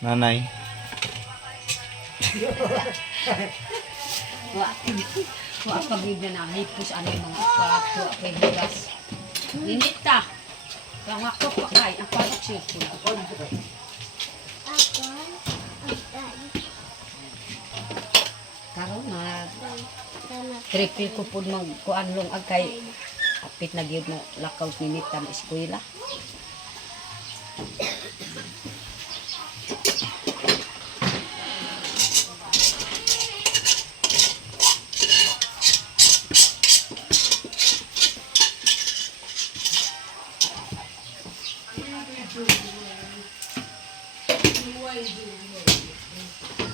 Nanay. Wa wa bibya na hipos ano mga pato kay bigas. Linit ta. Lang ako pa kay ang siya ko. Karon na triple ko pud mag kuan long ag kay apit na gyud mo lakaw minit ta mo eskwela.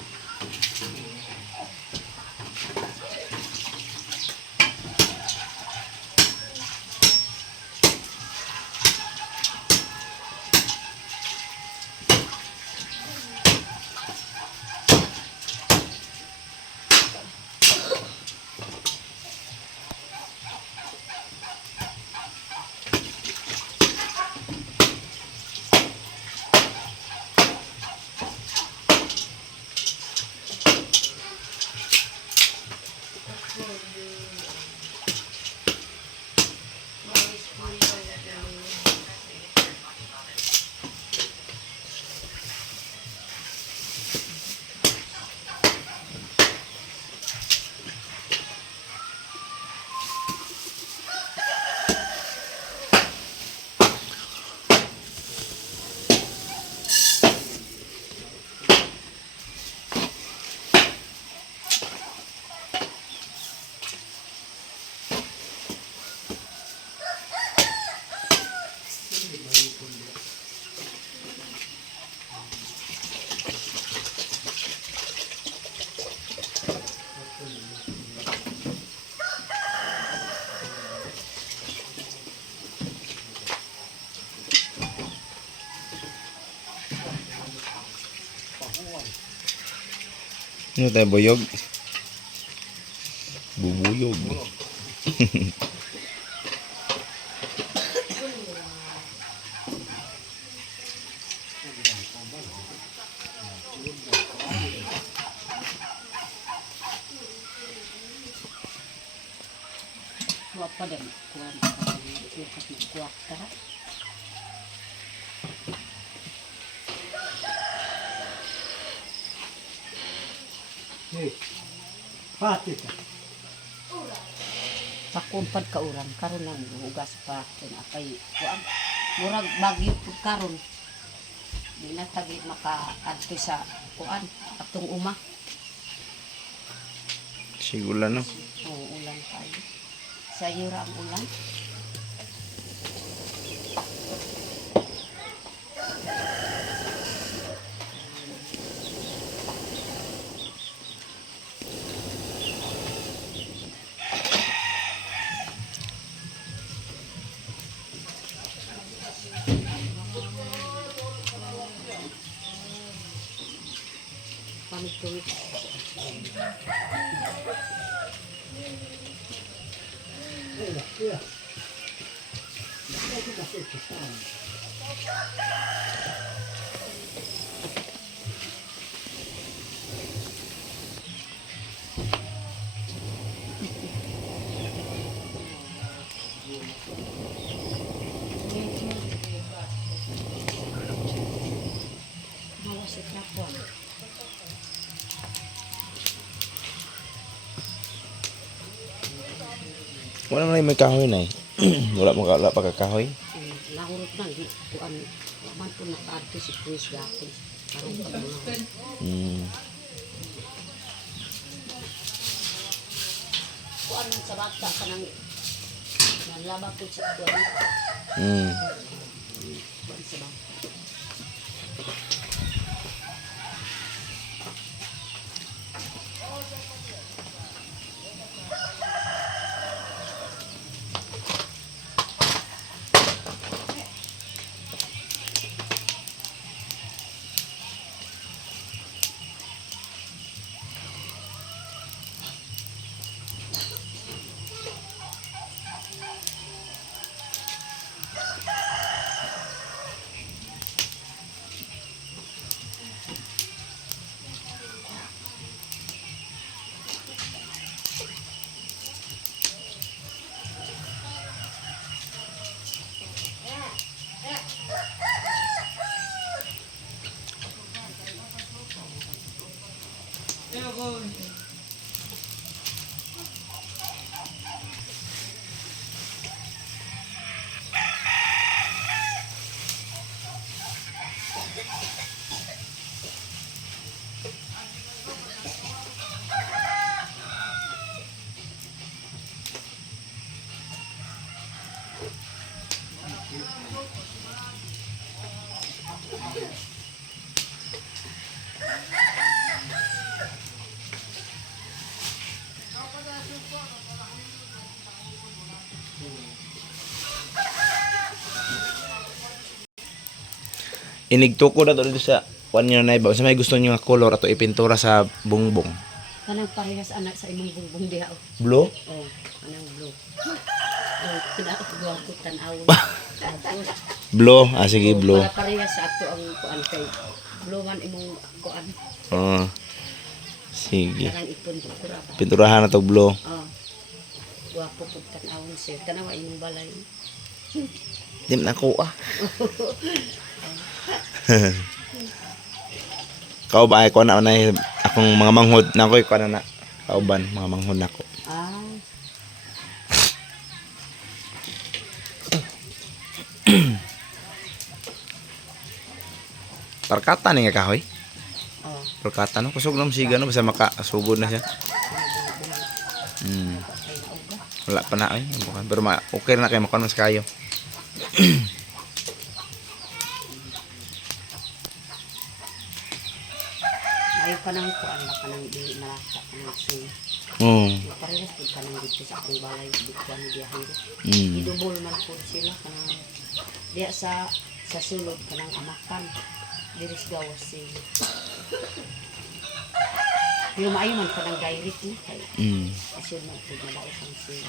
Ano tayo, buyog? Bubuyog. Wa pa din kuan ka kuwa ka. Pati ka. Pakumpad ka uran karon lang hugas pa kina kay. Murag bagyo pud karon. Di na tagi maka adto sa kuan atong uma. Sigula, no? Oo, ulan tayo. Sa yura ang ulan. Wala na may kahoy na eh. wala mo wala pa kakahoy. Nakaadto si Chris gapon. Karon pa mga. Hmm. Kuan sa bata ka nang nalaba po si kuan. Hmm. Kuan sa bata. Inigto ko na to dito sa one year na iba. Sa may gusto niyo nga color ato ipintura sa bungbong. Kanang parehas anak sa imong bungbong diha. oh. Blue? Oh, kanang blue. Oh, kinaagawa ko tanawon. Tapos, Blue. Ah, sige, blue. Para parehas sa ato ang kuan kay blue man imong kuan. Oh. Sige. Kanang ipon pura ba. Pinturahan na to blue. Oh. Guwapo ko tanawon sir. Tanawa imong balay. Di na ko ah. Kau ba ay ko na na akong mga manghod na ko ko na na kauban mga manghod nako. Ah, Parkata ni nga kahoy. Oh. Parkata no kusog nam siga no basta makasugod na siya. Hmm. Wala pa na ay. Bukan. Pero ma okay na kay makuha mas kayo. Ayaw ka nang kuan ba ka nang dili na sa kanang sing. Oo. Parehas pud ka nang dito sa akong balay di kuan biyahe. Mm. Idubol man po sila kanang diya sa sa sulod kanang amakan. Diri sa gawas sila. Yung maayo man kanang direct ni kay Mm. asyon man pud malaos ang sila.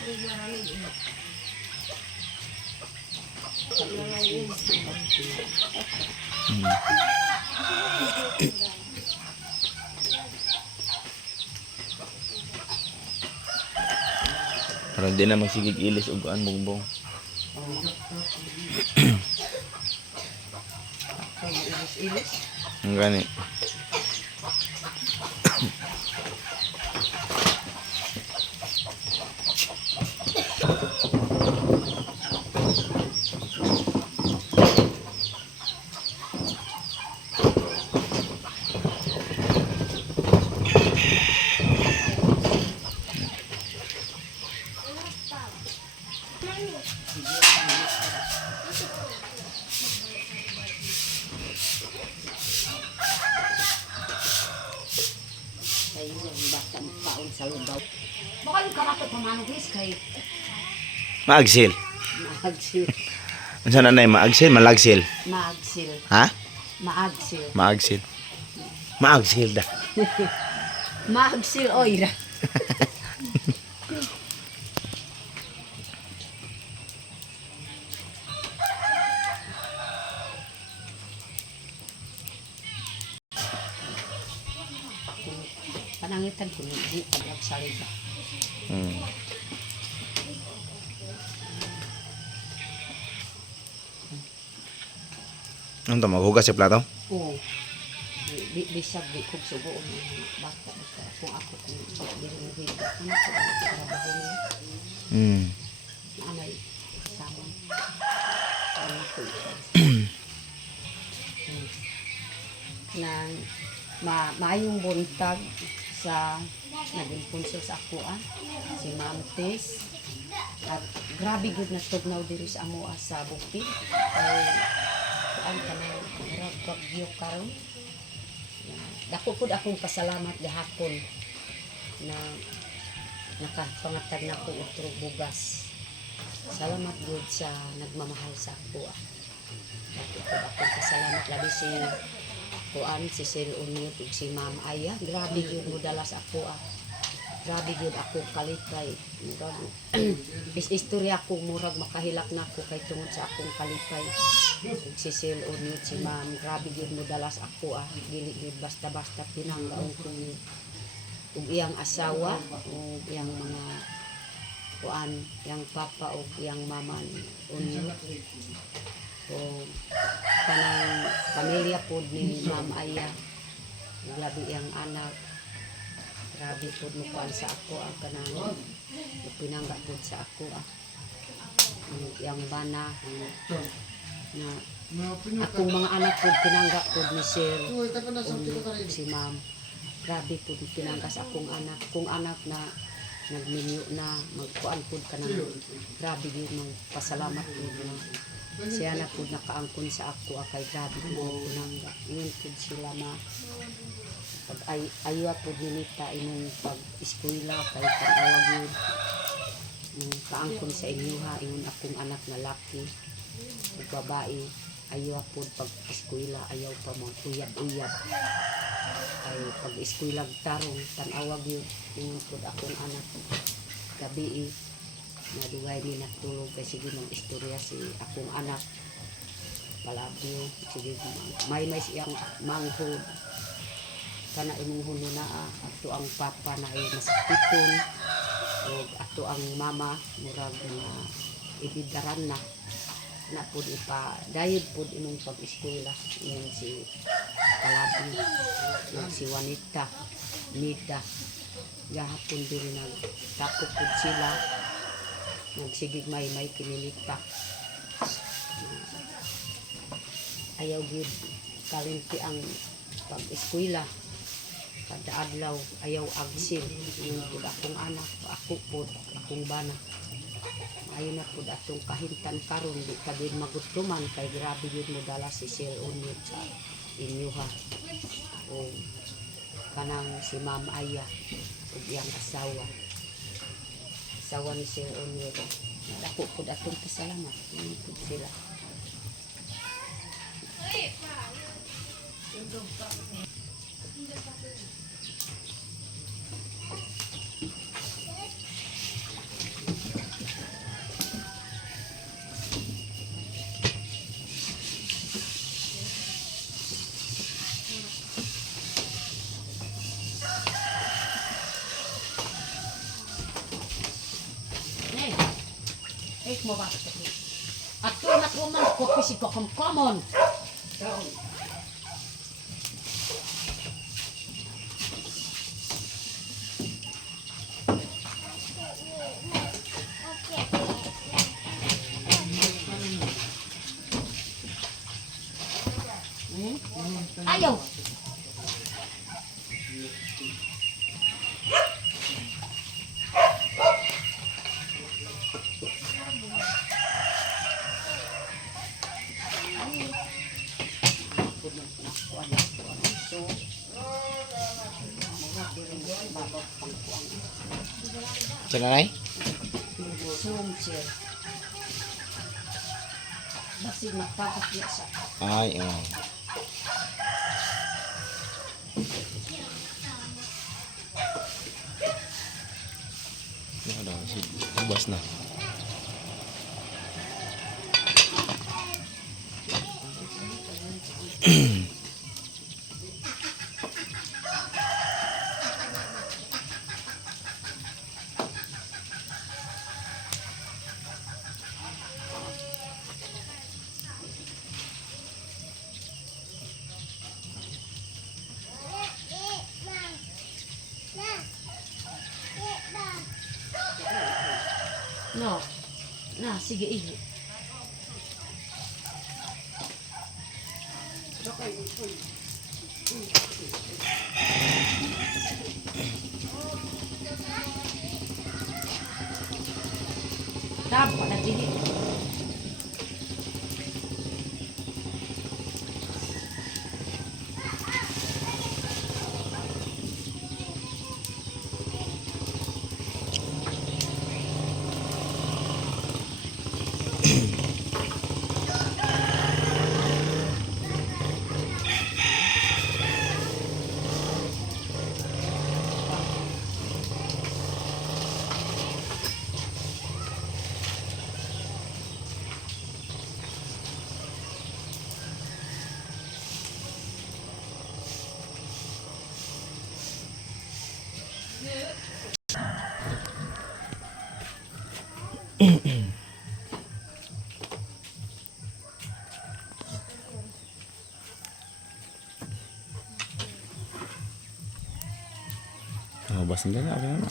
Para di na magsigig ilis ug an bugbong. Kay ilis-ilis. Ang gani. Kay yung basta paon sa lugaw. Baka yung karapot pamanugis kay Maagsil. maagsil. Unsa na nay maagsil, malagsil. Maagsil. Ha? Maagsil. Maagsil. Maagsil da. Maagsil oira. Panangitan ko hindi pag salita. Mm. Ano to, maghugas sa plato? Oo. Di, di siya di kong sugoon ng bata. Basta kung ako di rin hindi. Ano ko ang trabaho niya? Mm. Anay kasama. Ano ko Hmm. Nang ma maayong buntag sa naging punso sa ako ah. Si Ma'am Tess. At grabe gud na tugnaw diri sa amo ah, sa bukid. Ay kuan ka na murag bagyo karon. Dako pud akong pasalamat gahapon na nakapangatag na ko utro bugas. Salamat gud sa nagmamahal sa ako. ah. Dako pud akong pasalamat labi si kuan si Sir Unyot ug si Ma'am Aya. Grabe gyud mo dala sa ako ah. Grabe gyud ako kalipay. Murag is istorya ko murag makahilak na ako kay tungod sa akong kalipay. Ug si Sir Unyot si Ma'am grabe gyud mo dala sa ako ah. Dili gyud basta-basta pinanggaon ko ug iyang asawa ug iyang mga kuan yang papa ug yang mama ni Unyot. O kanang pamilya pod ni Ma'am Aya. Ug labi iyang anak Grabe po mo kuan sa ako ang kanang pinangga po sa ako ah. Yang bana na akong mga anak po pinangga po ni Sir um, si Ma'am. Grabe po pinangga sa akong anak. Kung anak na nagminyo na magkuan po ka na grabe yun mang pasalamat po na siya na po nakaangkon sa ako akay grabe po pinangga. Yun po sila ma pag ay aywa po ginita imong pag eskwela kay tanawag yun yung kaangkon sa inyo ha ingon akong anak na laki ug babae ayaw po pag eskwela ayaw pa mo uyab-uyab ay pag eskwela tarong tanawag yun ingon po akong anak gabi eh, na duway mi natulog kay sige mang istorya si akong anak. Palabyo sige may may siyang manghod kana imong huno na ah, ato ang papa na ay masakiton o ato ang mama murag na ibidaran na. Na pud ipa dayod pud imong pag-eskwela. Ingon si Kalabi ug si Juanita Nita. Gahapon din nag tapok pud sila. Nagsigig may may kinilita. Ayaw gid kalimti ang pag-eskwela kada adlaw ayaw agsil yun pud akong anak ako pud akong bana. Ayon na pud atong kahintan karon di ka din magutuman kay grabe yun mo dala si Sir Onyod sa inyo ha o kanang si Ma'am Aya ug iyang asawa. Asawa ni Sir Onyod dako pud atong pasalamat yun pud sila. Eh, mo ba? At na ko man ko pisi ko kom common. Sa nanay? Zoom sir. Basig magpapakya sa Ay, oh. Ano, na. No. Na, sige, iyo. Basin din okay na.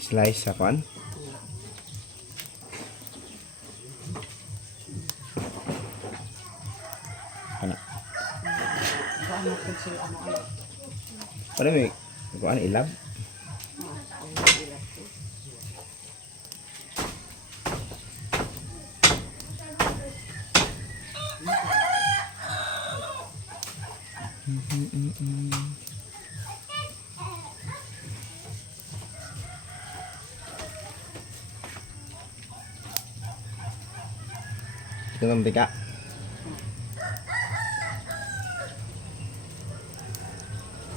Slice sa pan? Ano? Baan natin sila ano ano. Ano may? Kung ano ilab? Ito ng mantika.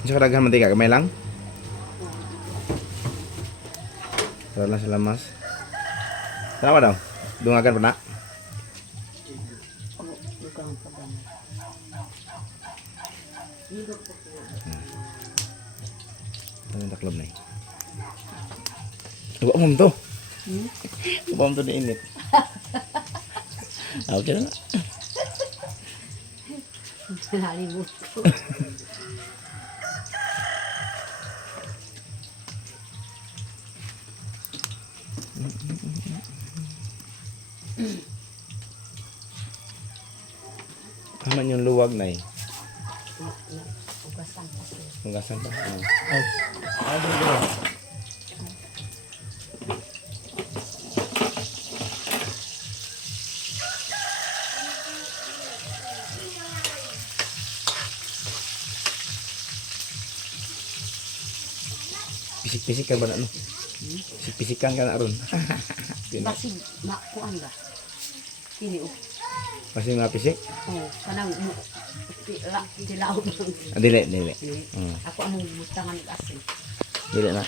Sa kadaghan mantika, kamay lang? Tara lang sa lamas. Tara daw? Dungagan pa na? Oh, lugang pagano. Ito yung taklob na eh. Huwag mo luwag na eh. Na, na, ugasan kasi. Hugasan pa. Oh. Pisik-pisik ka ba na ano? Pisik-pisikan ka na aron. Basi, makuan ba? Kini o. Kasi mga pisik? Oh, kanang mo. Tila, tilaw lang. Ah, dili, dili. Mm. Ako among butangan kasi. Dili na.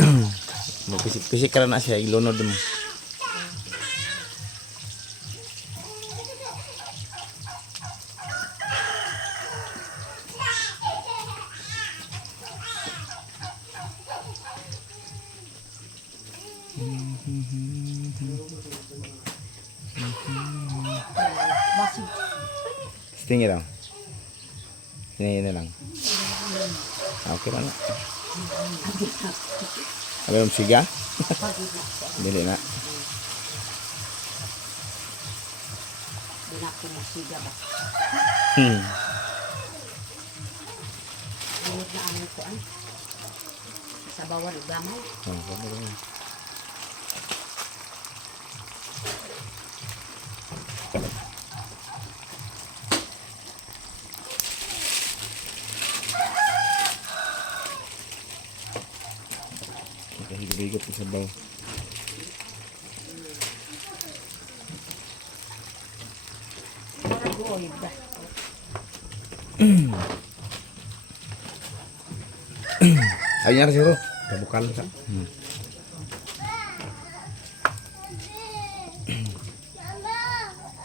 Pisik-pisik ka na siya. Ilunod mo. Okay na na. Alam mo siga? pagod na ko. Dili na. Di na ba? Hmm. Bunod na ano ko an. Sa bawal ug gamay. Oh, okay na Nakahigot-higot sa sabaw. Ayun na siguro. Kabukal sa. Hmm.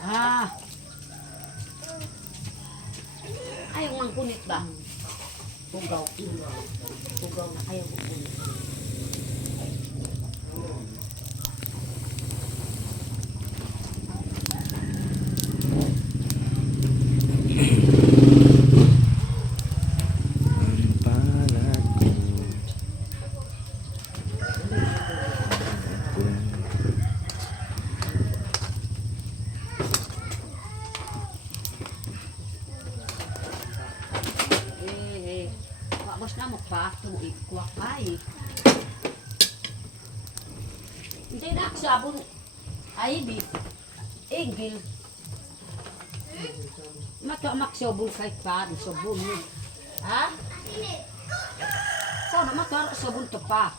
Ah. Ayaw mang kunit ba? Pugaw. Pugaw na ayaw ko kunit. Egil. Mato amak sabon kay pa. Di sabon mo. Ha? Kau na mato sabon to pa.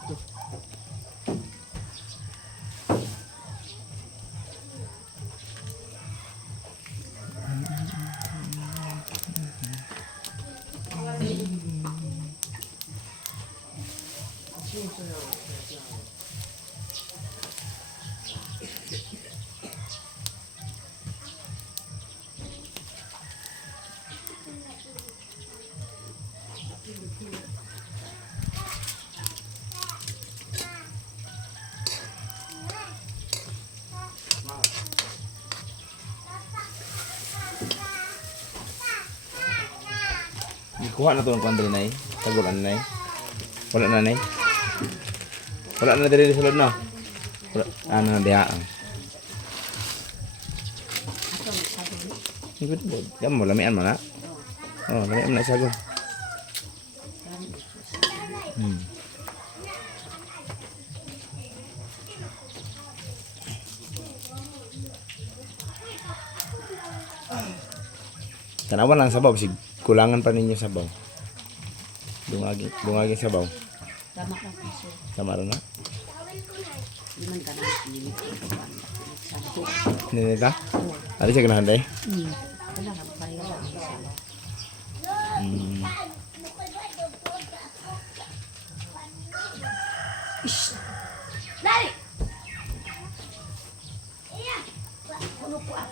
Kuha na to ng kwan diri nay. Tagulan nay. Wala na nay. Wala na diri sulod no. Wala ano na diha. Good good. Gamo lamian mo na. Oh, lamian na sago. Hmm. Tanawan lang sabaw, sig kulangan pa ninyo sabaw. Dungagi, dungagi sabaw. Tama ka puso. Sama rin na. Di man ka na. Ninita? Ari siya ganahan day? Hmm. Wala ka pareho lang. Hmm. Dali! Ano po ah?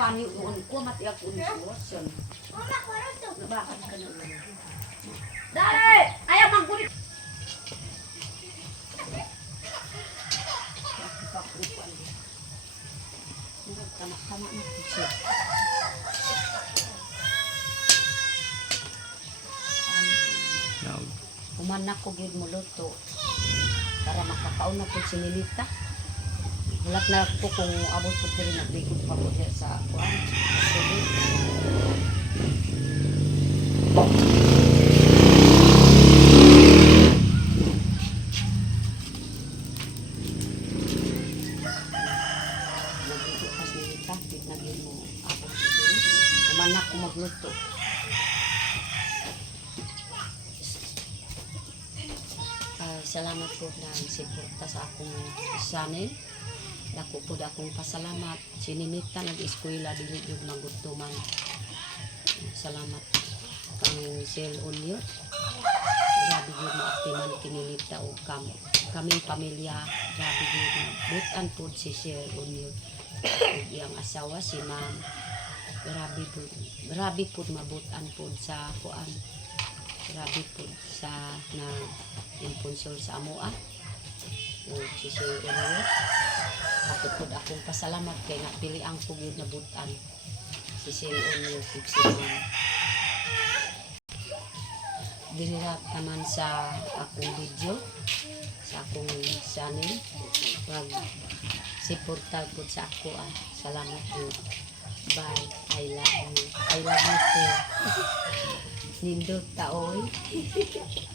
Dua makpani yun. Kuha mati ako ni Suwasan. Nabakan ka na. Dali! Ayaw na. Now, Umanak ko gid mo luto para makakaon na po si Hulat na ko kung abot po diri na bigod pa po diya sa kuan. Po. Umanak ko magluto. Ah, salamat po na siporta sa akong channel. Dako po akong pasalamat. Sininita nag-eskwela dili jud magutuman. Salamat kang Sel Unyo. Grabe jud mo aktiman kininita o kamo. Kaming pamilya, grabe jud butan po si Sel Unyo. Ug iyang asawa si Ma'am. Grabe po, grabe po mabutan po sa kuan grabe po sa na imponsor sa amoa o si Sir Ulio po akong pasalamat kay napili ang pugid na butan. Si Sir Ulio ug si Ma'am dinirat naman sa akong video sa akong channel. Wag siportal po sa ako ah. salamat po. Bye. I love you. I love you too. Nindot taoy.